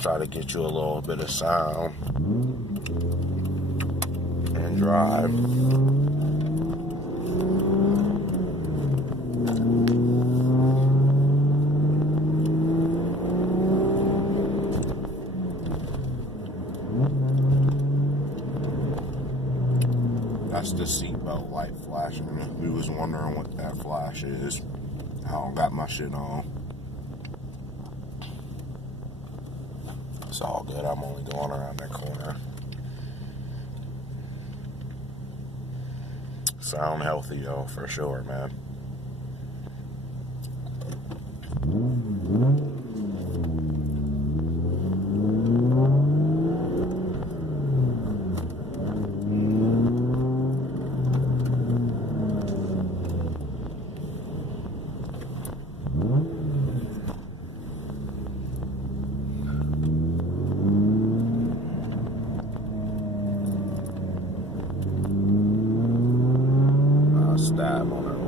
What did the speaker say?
try to get you a little bit of sound and drive. That's the seatbelt light flashing. We was wondering what that flash is. I don't got my shit on. It's all good. I'm only going around that corner. Sound healthy though, for sure, man. Stab on her